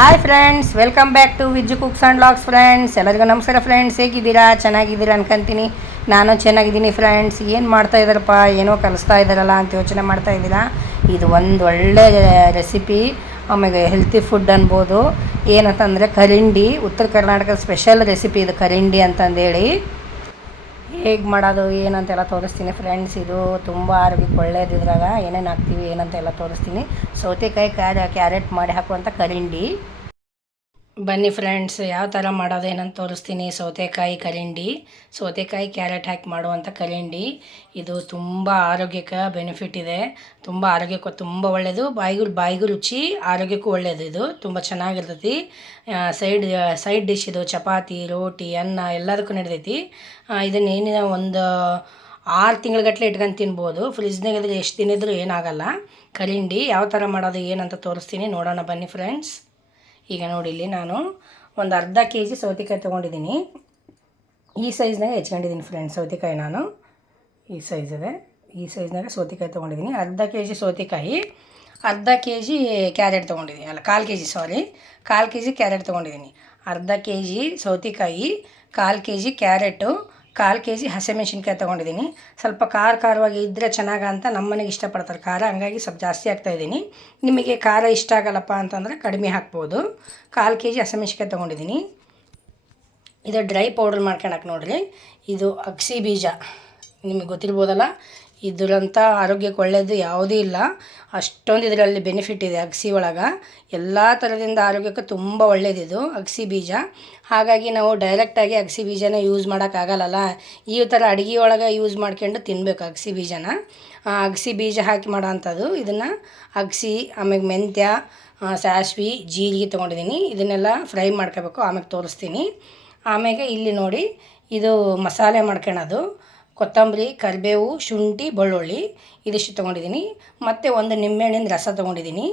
Hi friends welcome back to Viz Cooks and Logs friends ಎಲ್ಲರಿಗೂ ನಮಸ್ಕಾರ friends ಹೇಗಿದ್ದೀರಾ? ಚೆನ್ನಾಗಿದ್ದೀರಾ ಅನ್ಕೊಂತೀನಿ. ನಾನು ಚೆನ್ನಾಗಿದ್ದೀನಿ ಫ್ರೆಂಡ್ಸ್ ಏನು ಮಾಡ್ತಾ ಇದ್ದಾರಪ್ಪ? ಏನೋ ಕಲಿಸ್ತಾ ಇದ್ದಾರಲ್ಲ ಅಂತ ಯೋಚನೆ ಮಾಡ್ತಾ ಇದ್ದೀರಾ? ಇದು ಒಂದು ಒಳ್ಳೆ ರೆಸಿಪಿ ಆಮೇಲೆ ಹೆಲ್ತಿ ಫುಡ್ ಅನ್ಬೋದು. ಏನಂತಂದರೆ ಕರಿಂಡಿ, ಉತ್ತರ ಕರ್ನಾಟಕದ ಸ್ಪೆಷಲ್ ರೆಸಿಪಿ ಇದು ಕರಿಂಡಿ ಅಂತಂದೇಳಿ. ಹೇಗೆ ಮಾಡೋದು, ಏನಂತೆಲ್ಲ ತೋರಿಸ್ತೀನಿ ಫ್ರೆಂಡ್ಸ್ ಇದು ತುಂಬ ಆರೋಗ್ಯಕ್ಕೆ ಒಳ್ಳೇದು ಇದ್ರಾಗ, ಏನೇನು ಹಾಕ್ತೀವಿ, ಏನಂತೆಲ್ಲ ತೋರಿಸ್ತೀನಿ. ಸೌತೆಕಾಯಿ, ಕ್ಯಾರ, ಕ್ಯಾರೆಟ್ ಮಾಡಿ ಹಾಕುವಂಥ ಕರಿಂಡಿ. ಬನ್ನಿ ಫ್ರೆಂಡ್ಸ್ ಯಾವ ಥರ ಮಾಡೋದು ಏನಂತ ತೋರಿಸ್ತೀನಿ. ಸೌತೆಕಾಯಿ ಕರಿಂಡಿ, ಸೌತೆಕಾಯಿ ಕ್ಯಾರೆಟ್ ಹಾಕಿ ಮಾಡುವಂಥ ಕರಿಂಡಿ. ಇದು ತುಂಬ ಆರೋಗ್ಯಕ್ಕೆ ಬೆನಿಫಿಟ್ ಇದೆ. ತುಂಬ ಆರೋಗ್ಯಕ್ಕೂ ತುಂಬ ಒಳ್ಳೆಯದು ಬಾಯಿಗೂ ಬಾಯಿಗೂ ರುಚಿ, ಆರೋಗ್ಯಕ್ಕೂ ಒಳ್ಳೆಯದು ಇದು. ತುಂಬ ಚೆನ್ನಾಗಿರ್ತೈತಿ. ಸೈಡ್ ಸೈಡ್ ಡಿಶ್ ಇದು ಚಪಾತಿ, ರೋಟಿ, ಅನ್ನ ಎಲ್ಲದಕ್ಕೂ ನಡೆದೈತಿ. ಇದನ್ನ ಏನಿನ ಒಂದು ಆರು ತಿಂಗಳಗಟ್ಟಲೆ ಇಟ್ಕೊಂಡು ತಿನ್ಬೋದು. ಫ್ರಿಜ್ನಾಗ ಇದ್ರೆ ಎಷ್ಟು ದಿನ ಇದ್ರೂ ಏನಾಗಲ್ಲ. ಕರಿಂಡಿ, ಯಾವ ಥರ ಮಾಡೋದು, ಏನಂತ ತೋರಿಸ್ತೀನಿ. ನೋಡೋಣ ಬನ್ನಿ ಫ್ರೆಂಡ್ಸ್ ಈಗ ನೋಡಿ ಇಲ್ಲಿ ನಾನು ಒಂದು ಅರ್ಧ ಕೆ ಜಿ ಸೌತೆಕಾಯಿ ತೊಗೊಂಡಿದ್ದೀನಿ. ಈ ಸೈಜ್ನಾಗ ಹೆಚ್ಕೊಂಡಿದ್ದೀನಿ ಫ್ರೆಂಡ್ಸ್ ಸೌತೆಕಾಯಿ ನಾನು. ಈ ಸೈಜ್ ಇದೆ ಈ ಸೈಜ್ನಾಗ ಸೌತೆಕಾಯಿ ತೊಗೊಂಡಿದ್ದೀನಿ. ಅರ್ಧ ಕೆ ಜಿ ಸೌತೆಕಾಯಿ, ಅರ್ಧ ಕೆ ಜಿ ಕ್ಯಾರೆಟ್ ತೊಗೊಂಡಿದ್ದೀನಿ. ಅಲ್ಲ, ಕಾಲು ಕೆ ಜಿ ಸಾರಿ ಕಾಲು ಕೆ ಜಿ ಕ್ಯಾರೆಟ್ ತೊಗೊಂಡಿದ್ದೀನಿ. ಅರ್ಧ ಕೆ ಜಿ ಸೌತೆಕಾಯಿ, ಕಾಲು ಕೆ ಜಿ ಕ್ಯಾರೆಟು ಕಾಲು ಕೆ ಜಿ ಹಸಿಮೆಣ್ಸಿನ್ಕಾಯಿ ತೊಗೊಂಡಿದ್ದೀನಿ. ಸ್ವಲ್ಪ ಖಾರ ಖಾರವಾಗಿ ಇದ್ದರೆ ಚೆನ್ನಾಗ ಅಂತ ನಮ್ಮ ಮನೆಗೆ ಇಷ್ಟಪಡ್ತಾರೆ. ಖಾರ ಹಂಗಾಗಿ ಸ್ವಲ್ಪ ಜಾಸ್ತಿ ಹಾಕ್ತಾಯಿದ್ದೀನಿ ನಿಮಗೆ ಖಾರ ಇಷ್ಟ ಆಗಲ್ಲಪ್ಪ ಅಂತಂದರೆ ಕಡಿಮೆ ಹಾಕ್ಬೋದು. ಕಾಲು ಕೆ ಜಿ ಹಸಿಮೆಣ್ಸಿನ್ಕಾಯಿ ತೊಗೊಂಡಿದ್ದೀನಿ. ಇದು ಡ್ರೈ ಪೌಡ್ರ್ ಮಾಡ್ಕೊಳಕ್ಕೆ ನೋಡಿರಿ. ಇದು ಅಗ್ಸಿ ಬೀಜ. ನಿಮಗೆ ಗೊತ್ತಿರ್ಬೋದಲ್ಲ? ಇದರಂಥ ಆರೋಗ್ಯಕ್ಕೆ ಒಳ್ಳೆಯದು ಯಾವುದೂ ಇಲ್ಲ. ಅಷ್ಟೊಂದು ಇದರಲ್ಲಿ ಬೆನಿಫಿಟ್ ಇದೆ ಅಗಸಿ ಒಳಗೆ. ಎಲ್ಲ ಥರದಿಂದ ಆರೋಗ್ಯಕ್ಕೆ ತುಂಬ ಒಳ್ಳೆಯದಿದು ಅಗಸಿ ಬೀಜ. ಹಾಗಾಗಿ ನಾವು ಡೈರೆಕ್ಟಾಗಿ ಅಗಸಿ ಬೀಜನ ಯೂಸ್ ಮಾಡೋಕ್ಕಾಗಲ್ಲಲ್ಲ ಈ ಥರ ಅಡುಗೆ ಒಳಗೆ ಯೂಸ್ ಮಾಡ್ಕೊಂಡು ತಿನ್ನಬೇಕು ಅಗಸಿ ಬೀಜನ. ಅಗಸಿ ಬೀಜ ಹಾಕಿ ಮಾಡೋ ಅಂಥದ್ದು ಇದನ್ನು ಅಗಸಿ ಆಮೇಲೆ ಮೆಂತ್ಯ ಸಾಸ್ವಿ, ಜೀರಿಗೆ ತೊಗೊಂಡಿದ್ದೀನಿ ಇದನ್ನೆಲ್ಲ ಫ್ರೈ ಮಾಡ್ಕೋಬೇಕು. ಆಮೇಲೆ ತೋರಿಸ್ತೀನಿ. ಆಮೇಲೆ ಇಲ್ಲಿ ನೋಡಿ ಇದು ಮಸಾಲೆ ಮಾಡ್ಕೊಳೋದು. ಕೊತ್ತಂಬರಿ, ಕರಿಬೇವು, ಶುಂಠಿ, ಬೆಳ್ಳುಳ್ಳಿ ಇದಿಷ್ಟು ತೊಗೊಂಡಿದ್ದೀನಿ. ಮತ್ತು ಒಂದು ನಿಂಬೆಹಣ್ಣಿನ ರಸ ತೊಗೊಂಡಿದ್ದೀನಿ.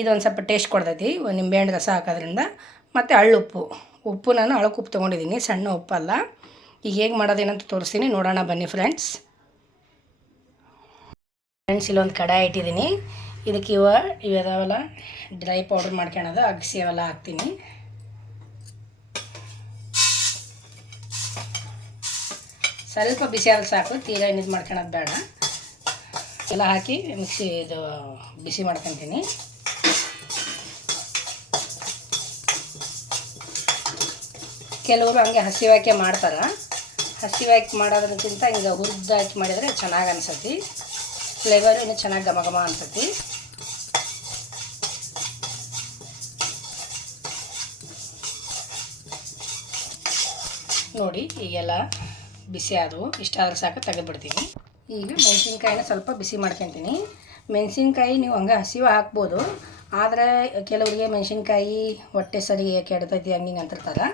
ಇದೊಂದು ಸ್ವಲ್ಪ ಟೇಸ್ಟ್ ಕೊಡ್ತೈತಿ, ಒಂದು ನಿಂಬೆಹಣ್ಣು ರಸ ಹಾಕೋದ್ರಿಂದ. ಮತ್ತು ಹಳ್ಳುಪ್ಪು ಉಪ್ಪು. ನಾನು ಅಳಕ್ಕೆ ಉಪ್ಪು ತೊಗೊಂಡಿದ್ದೀನಿ, ಸಣ್ಣ ಉಪ್ಪಲ್ಲ. ಈಗ ಹೇಗೆ ಮಾಡೋದೇನಂತ ತೋರಿಸ್ತೀನಿ. ನೋಡೋಣ ಬನ್ನಿ ಫ್ರೆಂಡ್ಸ್. ಫ್ರೆಂಡ್ಸ್, ಇಲ್ಲೊಂದು ಕಡಾಯಿ ಇಟ್ಟಿದ್ದೀನಿ. ಇದಕ್ಕೆ ಇವ ಇವೆಲ್ಲ ಡ್ರೈ ಪೌಡ್ರ್ ಮಾಡ್ಕೊಳೋದು, ಅಗಸಿ ಅವೆಲ್ಲ ಹಾಕ್ತೀನಿ. ಸ್ವಲ್ಪ ಬಿಸಿ ಆದ್ರೆ ಸಾಕು, ತೀರ ಇದು ಮಾಡ್ಕೊಳೋದು ಬೇಡ. ಎಲ್ಲ ಹಾಕಿ ಮಿಕ್ಸಿ ಇದು ಬಿಸಿ ಮಾಡ್ಕೊತೀನಿ. ಕೆಲವರು ಹಂಗೆ ಹಸಿವಾಕಿ ಮಾಡ್ತಾರೆ. ಹಸಿವಾಕಿ ಮಾಡೋದಕ್ಕಿಂತ ಹಿಂಗೆ ಹುರಿದು ಹಾಕಿ ಮಾಡಿದರೆ ಚೆನ್ನಾಗಿ ಅನ್ಸತಿ. ಫ್ಲೇವರ್ ಇನ್ನೂ ಚೆನ್ನಾಗಿ ಘಮ ಘಮ ಅನ್ಸತಿ. ನೋಡಿ, ಈಗೆಲ್ಲ ಬಿಸಿ ಆದವು. ಇಷ್ಟಾದ್ರೆ ಸಾಕು ತೆಗೆದುಬಿಡ್ತೀನಿ. ಈಗ ಮೆಣಸಿನ್ಕಾಯಿನ ಸ್ವಲ್ಪ ಬಿಸಿ ಮಾಡ್ಕೊತೀನಿ. ಮೆಣಸಿನ್ಕಾಯಿ ನೀವು ಹಂಗೆ ಹಸಿವು ಹಾಕ್ಬೋದು. ಆದರೆ ಕೆಲವರಿಗೆ ಮೆಣಸಿನ್ಕಾಯಿ ಹೊಟ್ಟೆ ಸರಿ ಕೆಡ್ತೈತಿ ಹಂಗೆ ಹಿಂಗೆ ಅಂತಿರ್ತಾರೆ.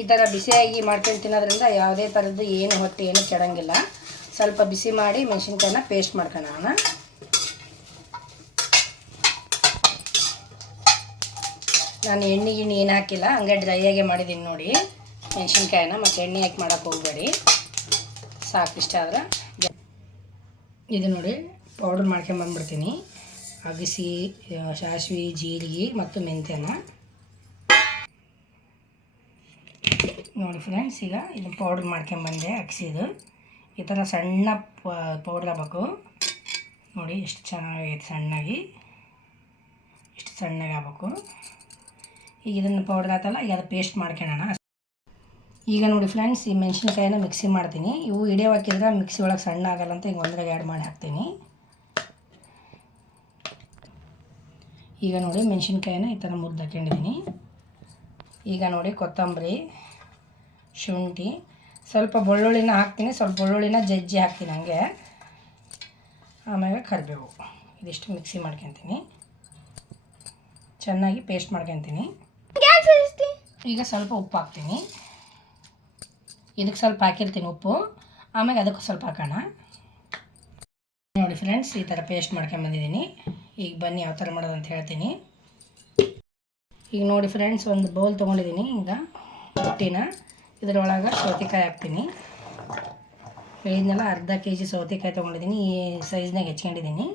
ಈ ಥರ ಬಿಸಿಯಾಗಿ ಮಾಡ್ಕೊಂಡು ತಿನ್ನೋದ್ರಿಂದ ಯಾವುದೇ ಥರದ್ದು ಏನು ಹೊಟ್ಟೆ ಏನು ಕೆಡಂಗಿಲ್ಲ. ಸ್ವಲ್ಪ ಬಿಸಿ ಮಾಡಿ ಮೆಣಸಿನ್ಕಾಯಿನ ಪೇಸ್ಟ್ ಮಾಡ್ಕೊಳ್ಳೋಣ. ನಾನು ಎಣ್ಣೆ ಗಿಣ್ಣೆ ಏನು ಹಾಕಿಲ್ಲ. ಹಂಗೆ ಡ್ರೈಯಾಗೆ ಮಾಡಿದ್ದೀನಿ ನೋಡಿ. ಮೆಣಸಿನ್ಕಾಯಿನ ಮತ್ತು ಎಣ್ಣೆ ಹಾಕಿ ಮಾಡೋಕ್ಕೆ ಹೋಗಬೇಡಿ. ಸಾಕು ಇಷ್ಟ ಆದ್ರೆ ಇದು ನೋಡಿ ಪೌಡ್ರ್ ಮಾಡ್ಕೊಂಬಂದ್ಬಿಡ್ತೀನಿ ಅಗಸಿ ಸಾಸ್ವೆ, ಜೀರಿಗೆ ಮತ್ತು ಮೆಂತ್ಯನ. ನೋಡಿ ಫ್ರೆಂಡ್ಸ್ ಈಗ ಇದು ಪೌಡ್ರ್ ಮಾಡ್ಕೊಂಬಂದೆ ಅಗಸಿದು ಈ ಥರ ಸಣ್ಣ ಪೌಡ್ರ್ ಆಗಬೇಕು ನೋಡಿ, ಎಷ್ಟು ಚೆನ್ನಾಗೈತೆ ಸಣ್ಣಾಗಿ. ಇಷ್ಟು ಸಣ್ಣಗೆ ಆಗ್ಬೇಕು ಈಗ ಇದನ್ನು ಪೌಡ್ರ್ ಆಯ್ತಲ್ಲ ಈಗ ಅದು ಪೇಸ್ಟ್ ಮಾಡ್ಕೊಳ್ಳೋಣ ಈಗ ನೋಡಿ ಫ್ರೆಂಡ್ಸ್ ಈ ಮೆಣಸಿನಕಾಯಿನ ಮಿಕ್ಸಿ ಮಾಡ್ತೀನಿ. ಇವು ಇಡೇ ಹಾಕಿದ್ರೆ ಮಿಕ್ಸಿ ಒಳಗೆ ಸಣ್ಣ ಆಗಲ್ಲ ಅಂತ ಈಗ ಒಂದ್ರಾಗ ಆ್ಯಡ್ ಮಾಡಿ ಹಾಕ್ತೀನಿ. ಈಗ ನೋಡಿ ಮೆಣಸಿನ್ಕಾಯಿನ ಈ ಥರ ಮುದ್ದು ಹಾಕೊಂಡಿದ್ದೀನಿ ಈಗ ನೋಡಿ ಕೊತ್ತಂಬರಿ ಶುಂಠಿ ಸ್ವಲ್ಪ ಬೆಳ್ಳುಳ್ಳಿನ ಹಾಕ್ತೀನಿ ಸ್ವಲ್ಪ ಬೆಳ್ಳುಳ್ಳಿನ ಜಜ್ಜಿ ಹಾಕ್ತೀನಿ ಹಂಗೆ. ಆಮೇಲೆ ಕರಿಬೇವು. ಇದಿಷ್ಟು ಮಿಕ್ಸಿ ಮಾಡ್ಕೊತೀನಿ. ಚೆನ್ನಾಗಿ ಪೇಸ್ಟ್ ಮಾಡ್ಕೊತೀನಿ. ಈಗ ಸ್ವಲ್ಪ ಉಪ್ಪು ಹಾಕ್ತೀನಿ. ಇದಕ್ಕೆ ಸ್ವಲ್ಪ ಹಾಕಿರ್ತೀನಿ ಉಪ್ಪು. ಆಮೇಲೆ ಅದಕ್ಕೂ ಸ್ವಲ್ಪ ಹಾಕೋಣ. ನೋಡಿ ಫ್ರೆಂಡ್ಸ್ ಈ ಥರ ಪೇಸ್ಟ್ ಮಾಡ್ಕೊಂಬಂದಿದ್ದೀನಿ ಈಗ ಬನ್ನಿ ಯಾವ ಥರ ಮಾಡೋದು ಅಂತ ಹೇಳ್ತೀನಿ. ಈಗ ನೋಡಿ ಫ್ರೆಂಡ್ಸ್ ಒಂದು ಬೌಲ್ ತೊಗೊಂಡಿದ್ದೀನಿ ಈಗ ರೊಟ್ಟಿನ. ಇದರೊಳಗೆ ಸೌತೆಕಾಯಿ ಹಾಕ್ತೀನಿ. ಹೇಳಿದ್ನೆಲ್ಲ ಅರ್ಧ ಕೆ ಜಿ ಸೌತೆಕಾಯಿ ತೊಗೊಂಡಿದ್ದೀನಿ. ಈ ಸೈಜ್ನಾಗ ಹೆಚ್ಕೊಂಡಿದ್ದೀನಿ.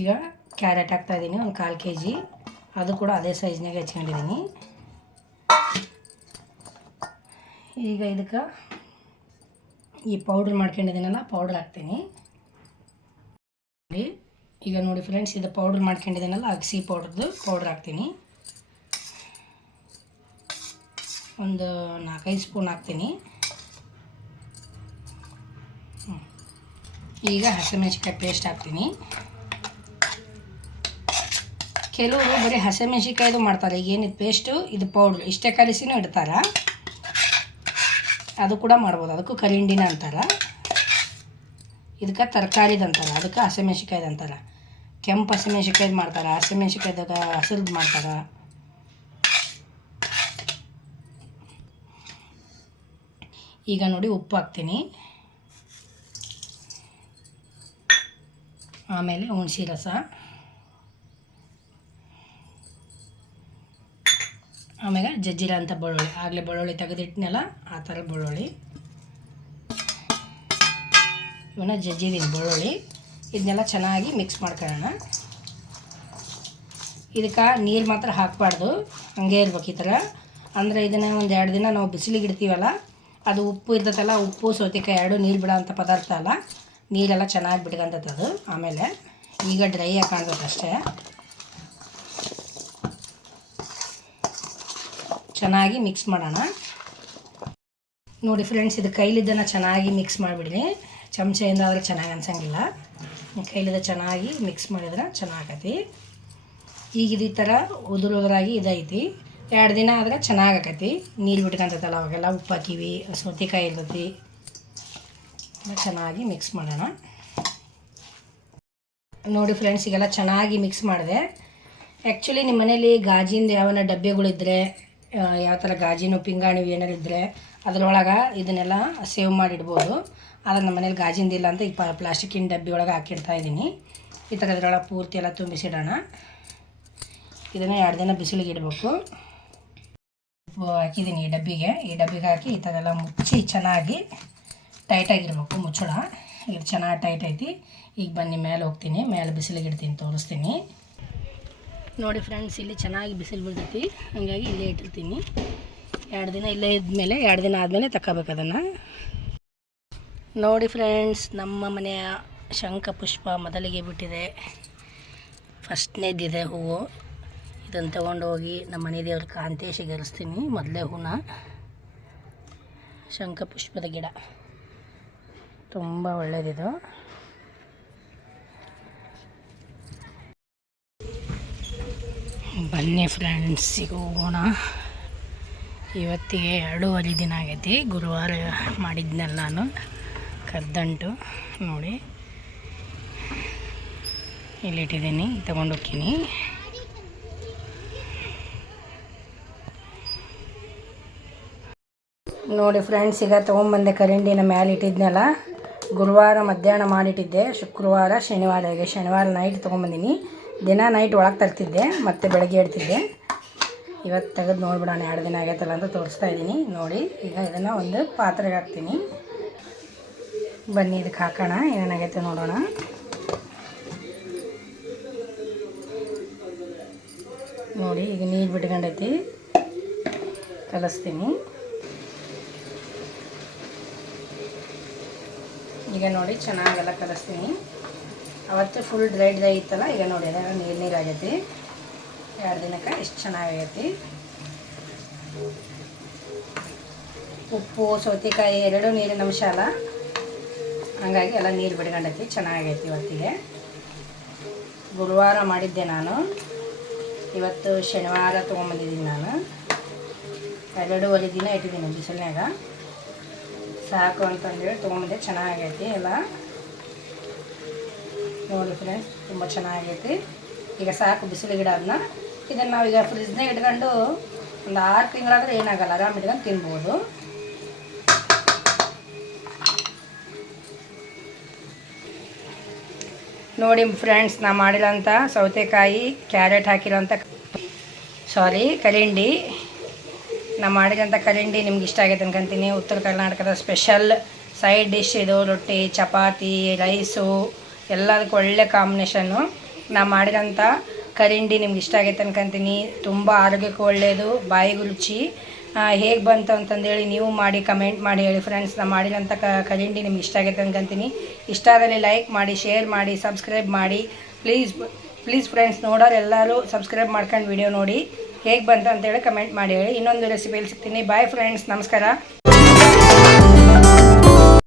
ಈಗ ಕ್ಯಾರೆಟ್ ಹಾಕ್ತಾಯಿದ್ದೀನಿ ಒಂದು ಕಾಲು ಕೆ ಜಿ ಅದು ಕೂಡ ಅದೇ ಸೈಜ್ನಾಗ ಹೆಚ್ಕೊಂಡಿದ್ದೀನಿ. ಈಗ ಇದಕ್ಕೆ ಈ ಪೌಡ್ರ್ ಮಾಡ್ಕೊಂಡಿದ್ದೀನಲ್ಲ ಪೌಡ್ರ್ ಹಾಕ್ತೀನಿ. ಈಗ ನೋಡಿ ಫ್ರೆಂಡ್ಸ್ ಇದು ಪೌಡ್ರ್ ಮಾಡ್ಕೊಂಡಿದ್ದೀನಲ್ಲ, ಅಗಸಿ ಪೌಡ್ರದ್ದು ಪೌಡ್ರ್ ಹಾಕ್ತೀನಿ. ಒಂದು ನಾಲ್ಕೈದು ಸ್ಪೂನ್ ಹಾಕ್ತೀನಿ. ಈಗ ಹಸಿಮೆಣ್ಸಿಕಾಯಿ ಪೇಸ್ಟ್ ಹಾಕ್ತೀನಿ. ಕೆಲವರು ಬರೀ ಹಸಿಮೆಣ್ಸಿಕಾಯ್ದು ಮಾಡ್ತಾರೆ ಈಗ ಏನಿದು ಪೇಸ್ಟು ಇದು ಪೌಡ್ರ್ ಇಷ್ಟೇ ಕಲಿಸಿನೂ ಇಡ್ತಾರೆ? ಅದು ಕೂಡ ಮಾಡ್ಬೋದು. ಅದಕ್ಕೂ ಕರಿಂಡಿನ ಅಂತಾರ. ಇದಕ್ಕೆ ತರಕಾರಿದು ಅಂತಾರೆ. ಅದಕ್ಕೆ ಹಸಿಮೆಣ್ಸಿಕಾಯ್ದು ಅಂತಾರೆ. ಕೆಂಪು ಹಸಿಮೆಣ್ಸಿಕಾಯ್ದು ಮಾಡ್ತಾರೆ. ಹಸಿಮೆಣ್ಸಿಕಾಯ್ದಾಗ ಹಸಿರ್ದು ಮಾಡ್ತಾರೆ. ಈಗ ನೋಡಿ ಉಪ್ಪು ಹಾಕ್ತೀನಿ. ಆಮೇಲೆ ಹುಣಸಿ ರಸ. ಆಮೇಲೆ ಜಜ್ಜಿರ ಅಂತ ಬೆಳ್ಳುಳ್ಳಿ. ಆಗಲೇ ಬೆಳ್ಳುಳ್ಳಿ ತೆಗೆದಿಟ್ನಲ್ಲ, ಆ ಥರ ಬೆಳ್ಳುಳ್ಳಿ. ಇವನ್ನ ಜಜ್ಜಿದ್ದೀನಿ ಬೆಳ್ಳುಳ್ಳಿ. ಇದನ್ನೆಲ್ಲ ಚೆನ್ನಾಗಿ ಮಿಕ್ಸ್ ಮಾಡ್ಕೊಳ್ಳೋಣ. ಇದಕ್ಕೆ ನೀರು ಮಾತ್ರ ಹಾಕಬಾರ್ದು. ಹಂಗೆ ಇರ್ಬೇಕು ಈ ಥರ. ಅಂದರೆ ಇದನ್ನು ಒಂದು ಎರಡು ದಿನ ನಾವು ಬಿಸಿಲಿಗೆ ಇಡ್ತೀವಲ್ಲ, ಅದು ಉಪ್ಪು ಇರ್ತೈತಲ್ಲ, ಉಪ್ಪು, ಸೌತೆಕಾಯಿ ಎರಡು ನೀರು ಬಿಡೋಂಥ ಪದಾರ್ಥ ಅಲ್ಲ. ನೀರೆಲ್ಲ ಚೆನ್ನಾಗಿ ಬಿಡ್ಕೊಂತದ್ದು ಆಮೇಲೆ ಈಗ ಡ್ರೈ ಆಗಿ ಅಷ್ಟೇ. ಚೆನ್ನಾಗಿ ಮಿಕ್ಸ್ ಮಾಡೋಣ. ನೋಡಿ ಫ್ರೆಂಡ್ಸ್ ಇದು ಕೈಲಿದ್ದನ್ನು ಚೆನ್ನಾಗಿ ಮಿಕ್ಸ್ ಮಾಡಿಬಿಡಿ ಚಮಚೆಯಿಂದ ಆದರೆ ಚೆನ್ನಾಗಿ ಅನ್ಸಂಗಿಲ್ಲ. ಕೈಲಿದ ಚೆನ್ನಾಗಿ ಮಿಕ್ಸ್ ಮಾಡಿದ್ರೆ ಚೆನ್ನಾಗತಿ. ಈಗ ಇದೇ ಥರ ಉದುರು ಉದುರಾಗಿ ಇದೈತಿ. ಎರಡು ದಿನ ಆದ್ರೆ ಚೆನ್ನಾಗಿ ನೀರು ಬಿಟ್ಕೊಂತೈತಲ್ಲ, ಅವಾಗೆಲ್ಲ ಉಪ್ಪು ಹಾಕಿವಿ ಸೌತೆಕಾಯಿ ಇರ್ತೈತಿ. ಚೆನ್ನಾಗಿ ಮಿಕ್ಸ್ ಮಾಡೋಣ. ನೋಡಿ ಫ್ರೆಂಡ್ಸ್ ಈಗೆಲ್ಲ ಚೆನ್ನಾಗಿ ಮಿಕ್ಸ್ ಮಾಡಿದೆ. ಆ್ಯಕ್ಚುಲಿ ನಿಮ್ಮ ಮನೇಲಿ ಗಾಜಿಂದ ಯಾವನ ಡಬ್ಬೆಗಳಿದ್ದರೆ ಯಾವ ಥರ ಗಾಜಿನ ಪಿಂಗಾಣಿ ಏನಾರು ಇದ್ದರೆ ಅದರೊಳಗೆ ಇದನ್ನೆಲ್ಲ ಸೇವ್ ಮಾಡಿಡ್ಬೋದು. ಆದರೆ ನಮ್ಮ ಮನೇಲಿ ಗಾಜಿಂದಿಲ್ಲ ಅಂತ ಈಗ ಪ್ಲಾಸ್ಟಿಕ್ಕಿನ ಡಬ್ಬಿ ಒಳಗೆ ಹಾಕಿಡ್ತಾ ಇದ್ದೀನಿ. ಈ ಥರ ಇದ್ರೊಳಗೆ ಪೂರ್ತಿ ಎಲ್ಲ ತುಂಬಿಸಿಡೋಣ. ಇದನ್ನು ಎರಡು ದಿನ ಬಿಸಿಲಿಗೆ ಇಡಬೇಕು. ಹಾಕಿದ್ದೀನಿ ಈ ಡಬ್ಬಿಗೆ. ಈ ಡಬ್ಬಿಗೆ ಹಾಕಿ ಈ ಥರ ಎಲ್ಲ ಮುಚ್ಚಿ ಚೆನ್ನಾಗಿ ಟೈಟಾಗಿರ್ಬೇಕು ಮುಚ್ಚಳ ಇದು ಚೆನ್ನಾಗಿ ಟೈಟ್ ಐತಿ. ಈಗ ಬನ್ನಿ, ಮೇಲೆ ಹೋಗ್ತೀನಿ. ಮೇಲೆ ಬಿಸಿಲಿಗೆ ಇಡ್ತೀನಿ, ತೋರಿಸ್ತೀನಿ. ನೋಡಿ ಫ್ರೆಂಡ್ಸ್, ಇಲ್ಲಿ ಚೆನ್ನಾಗಿ ಬಿಸಿಲು ಬಿಡ್ತೈತಿ ಹಾಗಾಗಿ ಇಲ್ಲೇ ಇಟ್ಟಿರ್ತೀನಿ. ಎರಡು ದಿನ ಇಲ್ಲೇ ಇದ್ಮೇಲೆ, ಎರಡು ದಿನ ಆದಮೇಲೆ ತಗೋಬೇಕು ಅದನ್ನು. ನೋಡಿ ಫ್ರೆಂಡ್ಸ್, ನಮ್ಮ ಮನೆಯ ಶಂಖ ಪುಷ್ಪ ಮೊದಲಿಗೆ ಬಿಟ್ಟಿದೆ. ಫಸ್ಟ್ನೇದಿದೆ ಹೂವು. ಇದನ್ನು ತೊಗೊಂಡು ಹೋಗಿ ನಮ್ಮ ಮನೆ ದೇವ್ರ ಕಾಂತೇಶಿಗೆ ಇರಿಸ್ತೀನಿ ಮೊದಲೇ ಹೂನ. ಶಂಖ ಪುಷ್ಪದ ಗಿಡ. ತುಂಬ ಒಳ್ಳೆಯದಿದು ಬನ್ನಿ ಫ್ರೆಂಡ್ಸಿಗೆ ಹೋಗೋಣ. ಇವತ್ತಿಗೆ ಎರಡೂವರೆ ದಿನ ಆಗೈತಿ. ಗುರುವಾರ ಮಾಡಿದ್ನಲ್ಲ ನಾನು, ಕರ್ದಂಟು, ನೋಡಿ. ಇಲ್ಲಿಟ್ಟಿದ್ದೀನಿ, ತಗೊಂಡು ಹೋಗ್ತೀನಿ. ನೋಡಿ ಫ್ರೆಂಡ್ಸ್ ಈಗ ತೊಗೊಂಬಂದೆ ಕರೆಂಡಿನ ಮೇಲೆ ಇಟ್ಟಿದ್ನಲ್ಲ. ಗುರುವಾರ ಮಧ್ಯಾಹ್ನ ಮಾಡಿಟ್ಟಿದ್ದೆ, ಶುಕ್ರವಾರ, ಶನಿವಾರ. ಶನಿವಾರ ನೈಟ್ ತೊಗೊಂಬಂದಿನಿ ದಿನ ನೈಟ್ ಒಳಗೆ ತರ್ತಿದ್ದೆ, ಮತ್ತು ಬೆಳಗ್ಗೆ ಇಡ್ತಿದ್ದೆ ಇವತ್ತು ತೆಗೆದು ನೋಡ್ಬಿಡೋಣ, ಎರಡು ದಿನ ಆಗೈತಲ್ಲ ಅಂತ ತೋರಿಸ್ತಾ ಇದ್ದೀನಿ ನೋಡಿ, ಈಗ ಇದನ್ನು ಒಂದು ಪಾತ್ರೆಗೆ ಹಾಕ್ತೀನಿ. ಬನ್ನಿ ಇದಕ್ಕೆ ಹಾಕೋಣ ಏನೇನಾಗೈತೆ ನೋಡೋಣ. ನೋಡಿ, ಈಗ ನೀರು ಬಿಟ್ಕೊಂಡೈತಿ. ಕಲಿಸ್ತೀನಿ. ಈಗ ನೋಡಿ ಚೆನ್ನಾಗೆಲ್ಲ ಕಲಿಸ್ತೀನಿ. ಅವತ್ತು ಫುಲ್ ಡ್ರೈ ಡ್ರೈ ಇತ್ತಲ್ಲ, ಈಗ ನೋಡಿ ಅದೆಲ್ಲ ನೀರು ನೀರಾಗೈತಿ ಎರಡು ದಿನಕ್ಕೆ ಎಷ್ಟು ಚೆನ್ನಾಗೈತಿ ಉಪ್ಪು, ಸೌತೆಕಾಯಿ ಎರಡೂ ನೀರಿನ ಅಂಶ ಅಲ್ಲ. ಹಂಗಾಗಿ ಎಲ್ಲ ನೀರು ಬಿಡ್ಕೊಂಡೈತಿ, ಚೆನ್ನಾಗೈತಿ ಇವತ್ತಿಗೆ. ಗುರುವಾರ ಮಾಡಿದ್ದೆ ನಾನು. ಇವತ್ತು ಶನಿವಾರ ತೊಗೊಂಬಂದಿದ್ದೀನಿ ನಾನು. ಎರಡೂವರೆ ದಿನ ಇಟ್ಟಿದ್ದೀನಿ ಬಿಸಿಲಿನಾಗ ಸಾಕು ಅಂತಂದೇಳಿ ತೊಗೊಂಬಂದೆ, ಚೆನ್ನಾಗೈತಿ ಎಲ್ಲ. ನೋಡಿ ಫ್ರೆಂಡ್ಸ್ ತುಂಬ ಚೆನ್ನಾಗೈತಿ. ಈಗ ಸಾಕು ಬಿಸಿಲು ಗಿಡ ಅದನ್ನ ಇದನ್ನು ನಾವೀಗ ಫ್ರಿಜ್ನಾಗ ಇಟ್ಕೊಂಡು ಒಂದು ಆರು ತಿಂಗಳಾದ್ರೆ ಏನಾಗಲ್ಲ, ಆರಾಮ್ ಇಟ್ಕೊಂಡು ತಿನ್ಬೋದು. ನೋಡಿ ಫ್ರೆಂಡ್ಸ್ ನಾ ಮಾಡಿರೋಂಥ ಸೌತೆಕಾಯಿ, ಕ್ಯಾರೆಟ್ ಹಾಕಿರೋಂಥ ಸಾರಿ ಕರಿಂಡಿ ನಾ ಮಾಡಿರೋಂಥ ಕರಿಂಡಿ ನಿಮ್ಗೆ ಇಷ್ಟ ಆಗೈತೆ ಅನ್ಕೊಂತೀನಿ. ಉತ್ತರ ಕರ್ನಾಟಕದ ಸ್ಪೆಷಲ್ ಸೈಡ್ ಡಿಶ್ ಇದು ರೊಟ್ಟಿ, ಚಪಾತಿ ರೈಸು ಎಲ್ಲದಕ್ಕೂ ಒಳ್ಳೆ ಕಾಂಬಿನೇಷನ್ನು ನಾ ಮಾಡಿದಂಥ ಕರಿಂಡಿ ನಿಮ್ಗೆ ಇಷ್ಟ ಆಗೈತೆ ಅನ್ಕೊಂತೀನಿ. ತುಂಬ ಆರೋಗ್ಯಕ್ಕೆ ಒಳ್ಳೆಯದು ಬಾಯಿಗೆ ರುಚಿ. ಹೇಗೆ ಬಂತು ಅಂತಂದೇಳಿ ನೀವು ಮಾಡಿ ಕಮೆಂಟ್ ಮಾಡಿ ಹೇಳಿ ಫ್ರೆಂಡ್ಸ್ ನಾ ಮಾಡಿದಂಥ ಕ, ಕರಿಂಡಿ ನಿಮ್ಗೆ ಇಷ್ಟ ಆಗೈತೆ ಅನ್ಕೊಂತೀನಿ. ಇಷ್ಟ ಆದಲ್ಲಿ ಲೈಕ್ ಮಾಡಿ ಶೇರ್ ಮಾಡಿ ಸಬ್ಸ್ಕ್ರೈಬ್ ಮಾಡಿ. ಪ್ಲೀಸ್ ಪ್ಲೀಸ್ ಫ್ರೆಂಡ್ಸ್ ನೋಡೋರು ಎಲ್ಲರೂ ಸಬ್ಸ್ಕ್ರೈಬ್ ಮಾಡ್ಕೊಂಡು ವಿಡಿಯೋ ನೋಡಿ. ಹೇಗೆ ಬಂತು ಅಂತೇಳಿ ಕಮೆಂಟ್ ಮಾಡಿ ಹೇಳಿ. ಇನ್ನೊಂದು ರೆಸಿಪಿಯಲ್ಲಿ ಸಿಗ್ತೀನಿ. ಬಾಯ್ ಫ್ರೆಂಡ್ಸ್ ನಮಸ್ಕಾರ.